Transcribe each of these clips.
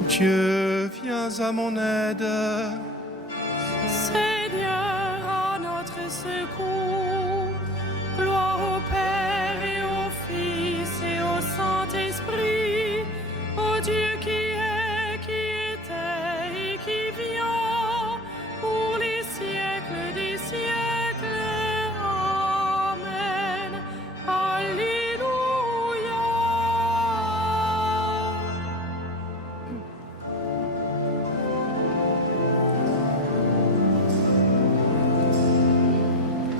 Dieu, viens à mon aide. Seigneur, à notre secours. Gloire au Père et au Fils et au Saint-Esprit, au Dieu qui est, qui était et qui vient, pour les siècles des siècles. Amen. Alléluia.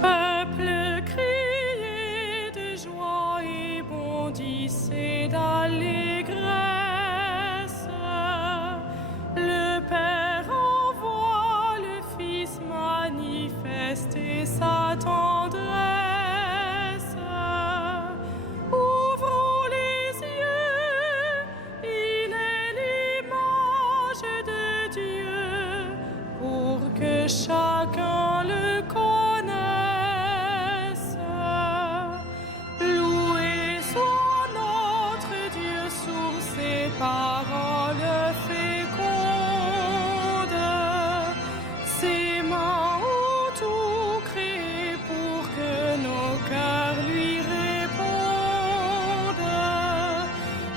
Peuple, criez de joie et bondissez d'allégresse. Le Père envoie le Fils manifester sa tendresse. Ouvrons les yeux, il est l'image de Dieu, pour que chacun le connaisse. Loué soit notre Dieu sur ses paroles fécondes, ses mains ont tout créé pour que nos cœurs lui répondent.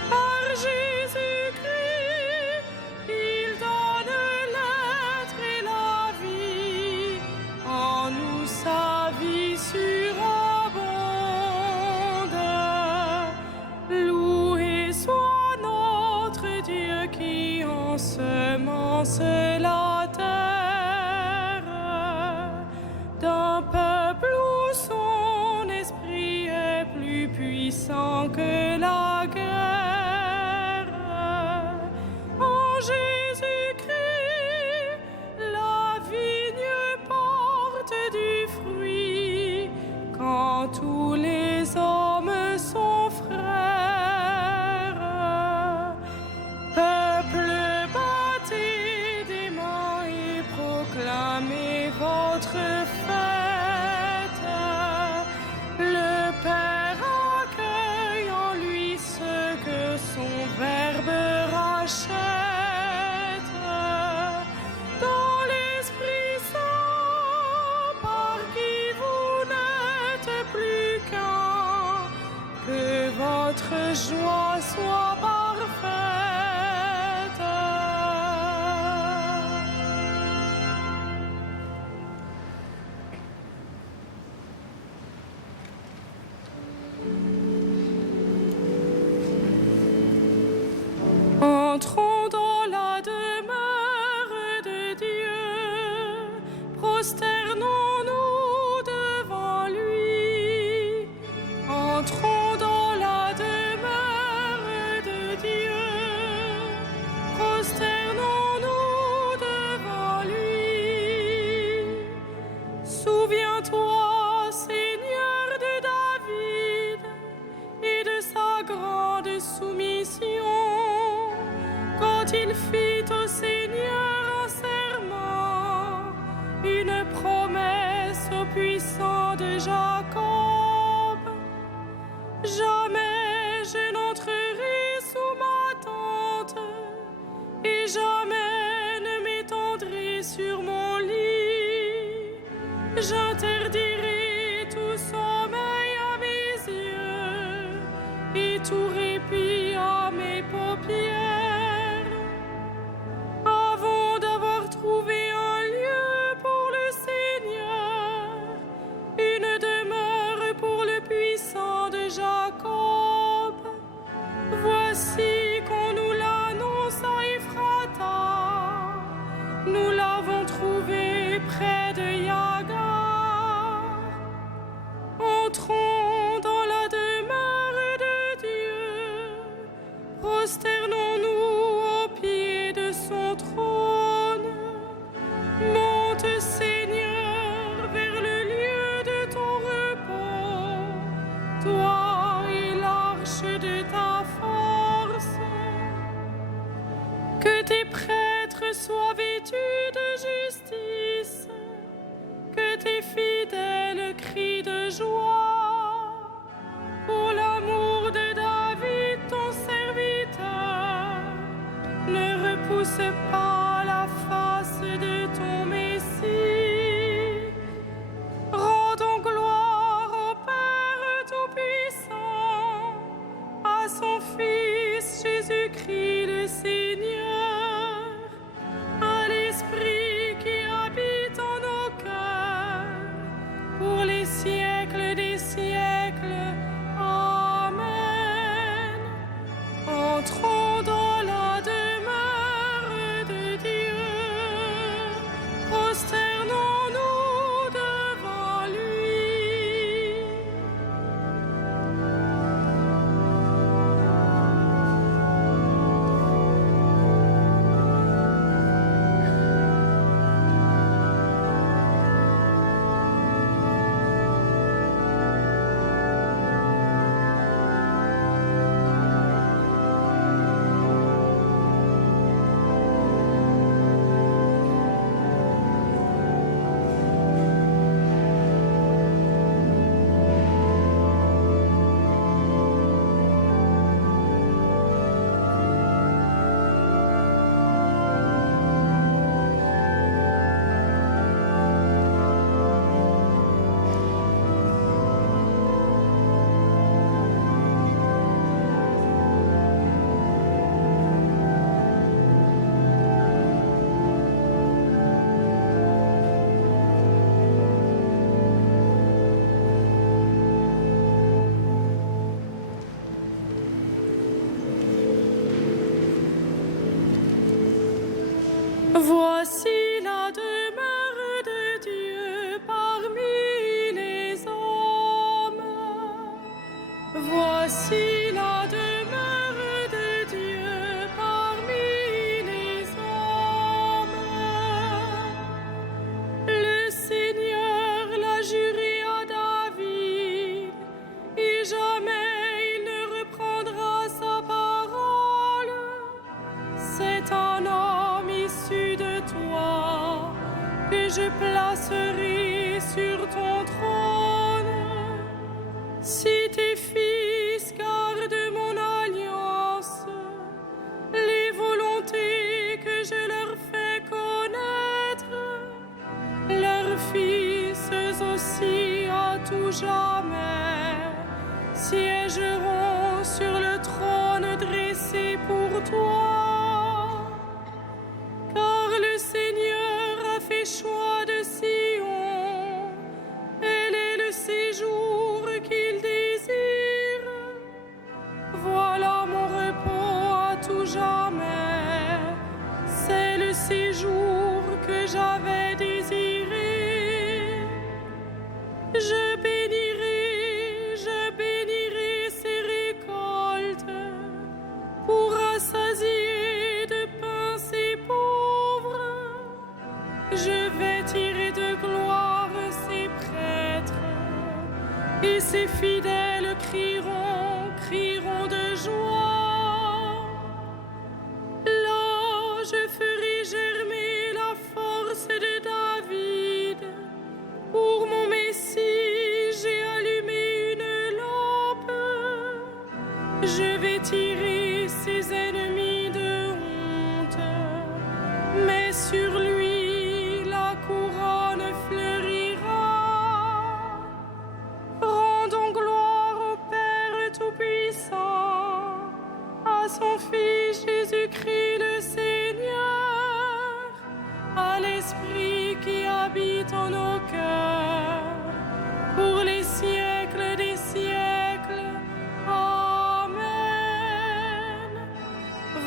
Par Jésus-Christ, il donne l'être et la vie, en nous sa vie surabonde. Loué soit notre Dieu qui ensemence la terre d'un peuple où son esprit est plus puissant que la guerre. En Jésus-Christ, la vigne porte du fruit quand tous les hommes sont frères. Peuple, battez des mains et proclamez votre fête. Le Père accueille en lui ceux que son Verbe rachète. Dans l'Esprit Saint, par qui vous n'êtes plus qu'un, que votre joie soit parfaite. Entrons dans la demeure de Dieu, prosternons-nous devant lui. Entrons dans la demeure de Dieu, prosternons-nous devant lui. Souviens-toi, Seigneur, de David et de sa grande soumission, quand il fit au Seigneur un serment, une promesse au puissant de Jacob. Jamais je n'entrerai sous ma tente, et jamais ne m'étendrai sur mon lit. J'interdirai tout sommeil à mes yeux, et tout répit à mes paupières. Avant d'avoir trouvé un lieu pour le Seigneur, une demeure pour le puissant de Jacob, voici qu'on nous l'annonce à Ephrata. Nous l'avons trouvé près de Yagar. Entrons dans la demeure de Dieu, prosternons-nous au pied de son trône. Monte, Seigneur, vers le lieu de ton repos, toi et l'arche de ta force. Que tes prêtres soient vêtus de justice, que tes fidèles crient de joie. Pour l'amour de David, ton serviteur, ne pousse pas la face de ton Messie. Rendons gloire au Père Tout-Puissant, à son Fils Jésus-Christ le Seigneur, à l'Esprit qui habite en nos cœurs, pour les siècles des siècles. Amen. Entrons dans la demeure de Dieu, prosternons-nous devant lui. Voici la demeure de Dieu parmi les hommes. Voici la demeure de Dieu parmi les hommes. Le Seigneur l'a juré à David, et jamais il ne reprendra sa parole. C'est un homme issu de toi que je placerai sur ton trône. Si tes fils gardent mon alliance, les volontés que je leur fais connaître, leurs fils aussi à tout jamais siégeront sur le trône dressé pour toi. Car le Seigneur a fait choix de Sion, elle est le séjour qu'il désire. Voilà mon repos à tout jamais, c'est le séjour que j'avais désiré. Je bénirai ses récoltes pour rassasier de pain ses pauvres. Je vais tirer de gloire ses prêtres, et ses fidèles crieront de joie. Là, je ferai germer la force de David. Pour mon Messie, j'ai allumé une lampe. Je vais tirer ses ennemis de honte, mais sur lui la couronne fleurira. Rendons gloire au Père Tout-Puissant, à son Fils Jésus-Christ le Seigneur, à l'Esprit qui habite en nos cœurs, pour les siècles des siècles. Amen.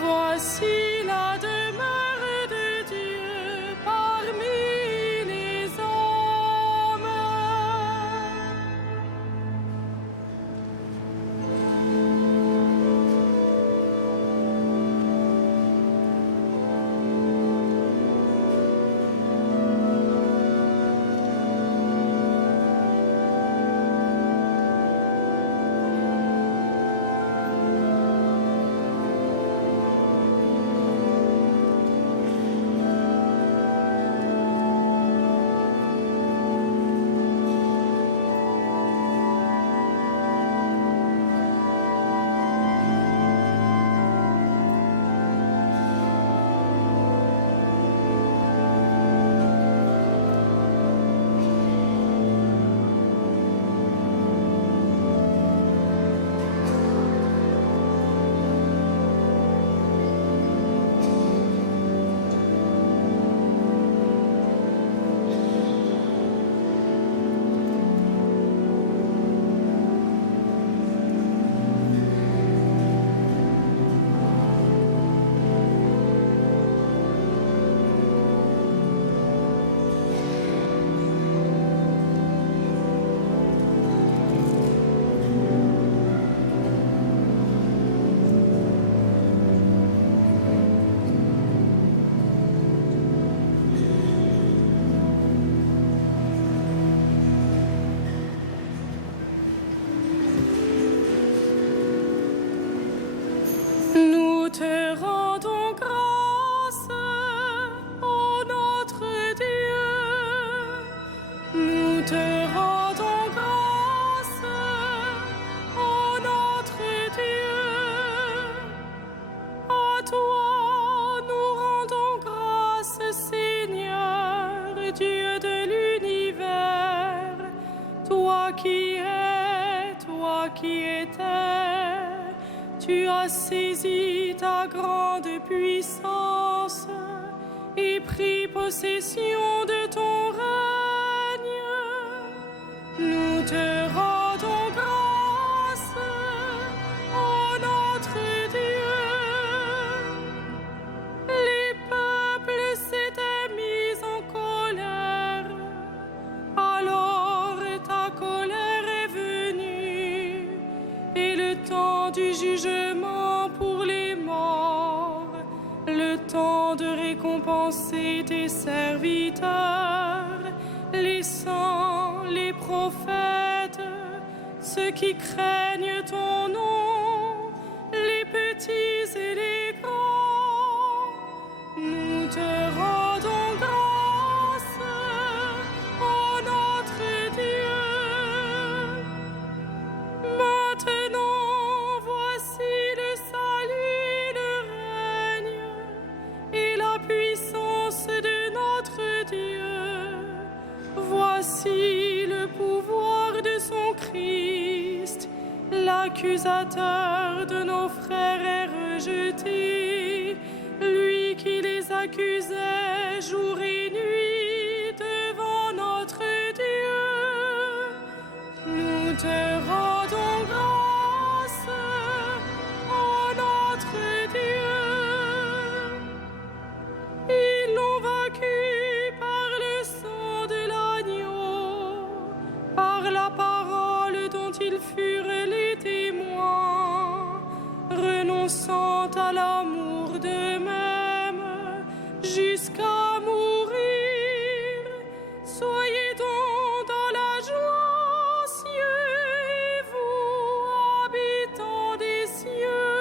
Voici la demeure de Dieu parmi les hommes. qui était. Tu as saisi ta grande puissance et pris possession de ton règne. Nous te rendons grâce, ô notre Dieu. Les peuples s'étaient mis en colère, alors ta colère est venue, et le temps du jugement pour les morts, le temps de récompenser tes serviteurs, les saints, les prophètes, ceux qui craignent ton nom, les petits et les grands. Nous te rendons grâce, ô notre Dieu. Maintenant, voici le salut, le règne et la puissance de notre Dieu. Voici le pouvoir de son Christ. L'accusateur de nos frères est rejeté, lui qui les accusait jour et nuit devant notre Dieu. Nous te rendons grâce, ô notre Dieu. Ils l'ont vaincu par le sang de l'agneau, par la parole dont ils furent les témoins, renonçant à l'amour d'eux-mêmes jusqu'à mourir. Soyez donc dans la joie, cieux, et vous, habitants des cieux.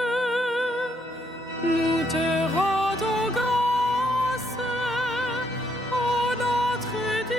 Nous te rendons grâce, ô notre Dieu.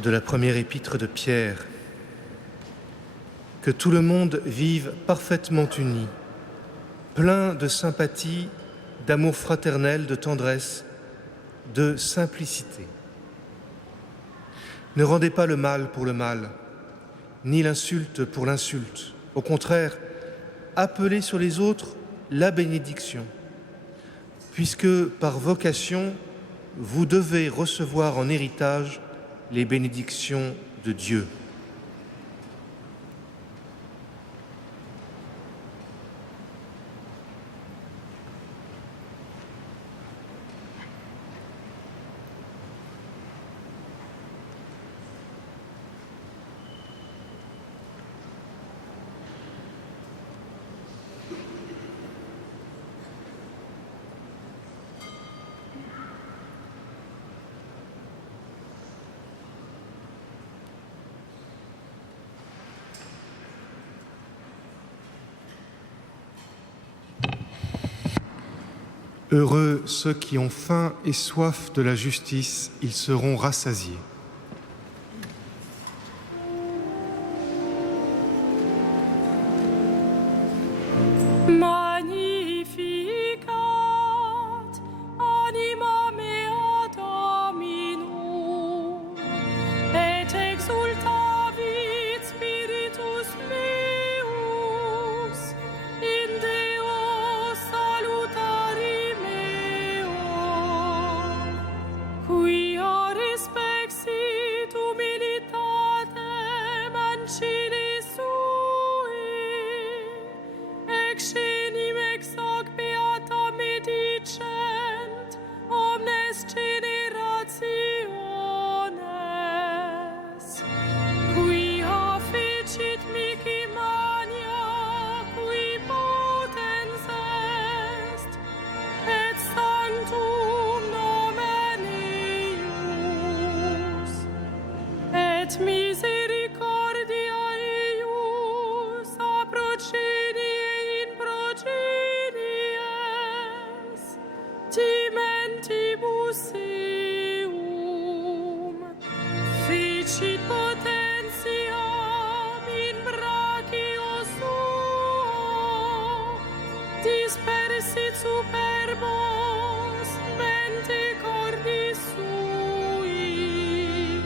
De la première épître de Pierre. Que tout le monde vive parfaitement uni, plein de sympathie, d'amour fraternel, de tendresse, de simplicité. Ne rendez pas le mal pour le mal, ni l'insulte pour l'insulte. Au contraire, appelez sur les autres la bénédiction, puisque par vocation, vous devez recevoir en héritage les bénédictions de Dieu. Heureux ceux qui ont faim et soif de la justice, ils seront rassasiés. Magnificat anima mea Domino, et exultavit spiritus meus in Deo salutari meo, quia respexit humilitatem ancilli sui, exenim ex hoc beata medicent omnes generationes, quia fecit mihi mania, qui potens est, et sanctum nomen eius, et misericordia eius apro mentibus eum, ficit potentiam in brachio suo, dispersit superbos mente cordis sui,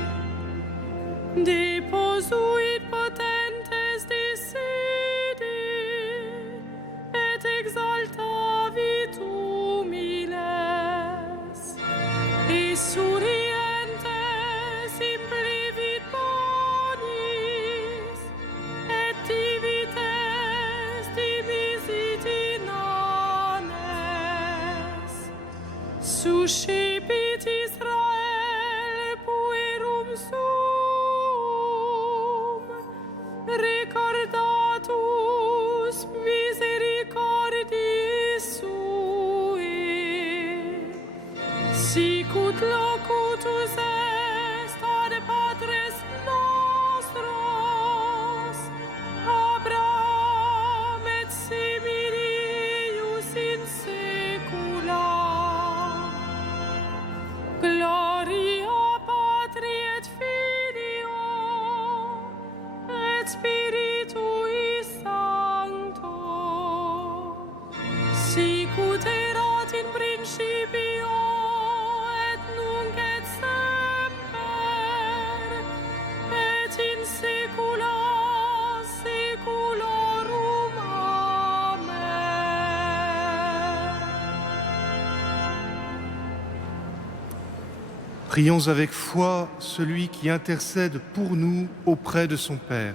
deposuit potentes desidi, et exaltavit humiles, et surientes implevit bonis, et divites divisit in annes. Suscipit Israel puerum sum, recordatus misericordiis sui, sicut locutus est ad patres nostros, Abraham et seminius in saecula. Gloria Patri et Filio et Spiritui Sancto, sicut erat in principio et nunc et semper et in saecula saeculorum. Amen. Prions avec foi celui qui intercède pour nous auprès de son Père.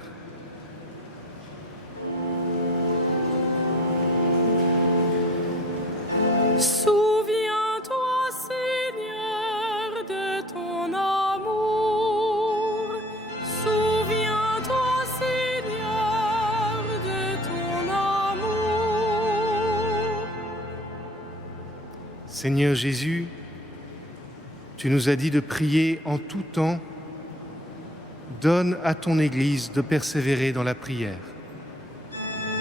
Souviens-toi, Seigneur, de ton amour. Souviens-toi, Seigneur, de ton amour. Seigneur Jésus, tu nous as dit de prier en tout temps. Donne à ton Église de persévérer dans la prière.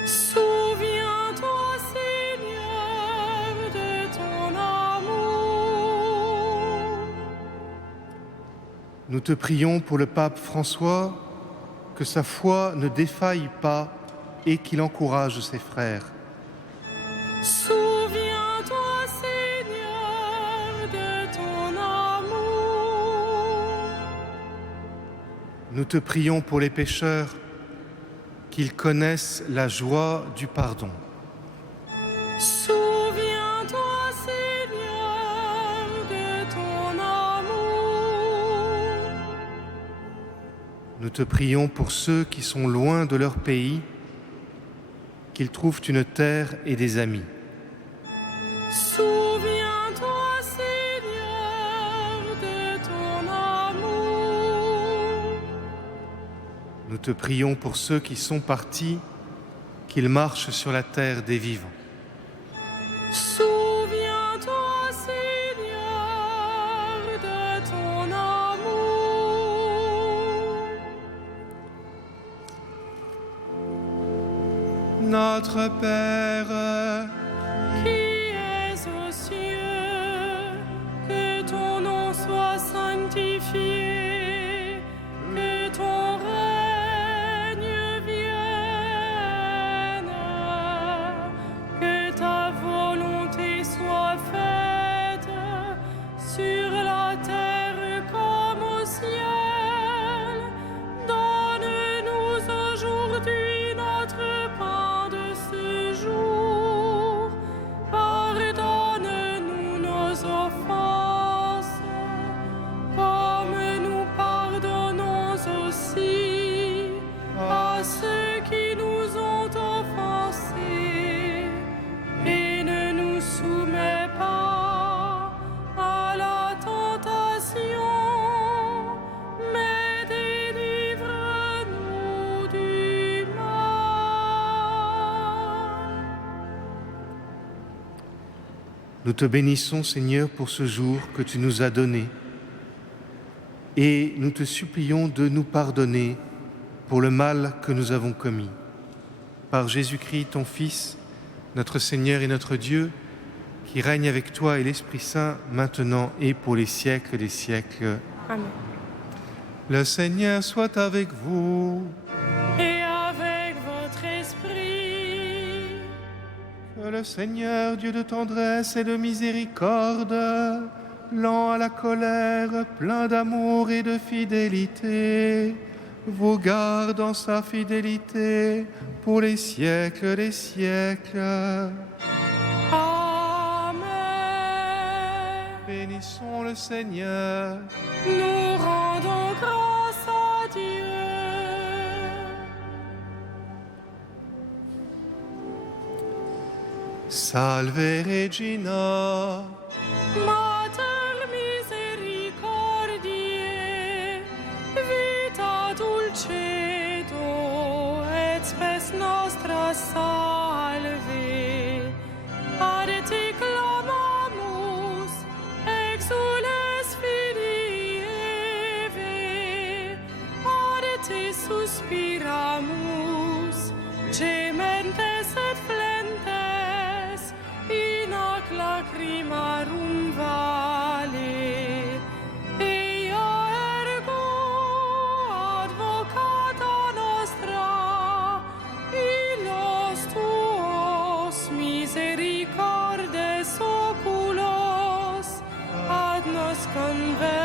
Souviens-toi, Seigneur, de ton amour. Nous te prions pour le pape François, que sa foi ne défaille pas et qu'il encourage ses frères. Souviens-toi, Seigneur, de ton amour. Nous te prions pour les pécheurs, qu'ils connaissent la joie du pardon. Souviens-toi, Seigneur, de ton amour. Nous te prions pour ceux qui sont loin de leur pays, qu'ils trouvent une terre et des amis. Souviens-toi, Seigneur, de ton amour. Nous te prions pour ceux qui sont partis, qu'ils marchent sur la terre des vivants. Souviens-toi, Seigneur, de ton amour. Notre Père, Qui es aux cieux, que ton nom soit sanctifié, que ton règne vienne, que ta volonté soit faite sur la terre comme au ciel. Donne-nous aujourd'hui notre pain de ce jour. Pardonne-nous nos offenses, comme nous pardonnons aussi à ceux qui nous ont offensés. Et ne nous soumets pas à la tentation, mais délivre-nous du mal. nous te bénissons, Seigneur, pour ce jour que tu nous as donné. Et nous te supplions de nous pardonner pour le mal que nous avons commis. Par Jésus-Christ, ton Fils, notre Seigneur et notre Dieu, qui qui règne avec toi et l'Esprit Saint, maintenant et pour les siècles des siècles. Amen. Le Seigneur soit avec vous. Et avec votre esprit, Que le Seigneur, Dieu de tendresse et de miséricorde, lent à la colère, plein d'amour et de fidélité, vous garde en sa fidélité pour les siècles des siècles. Amen. Bénissons le Seigneur. Nous rendons grâce à Dieu. Salve Regina. Mater misericordiae, vita dulcedo et spes nostra salve. Ad te clamamus, exules Filii Eve, ad te suspiramus, gementes et flentes, in ac lacrimarum vale. Ea ergo advocata nostra, illos tuos misericordes oculos, ad nos converge.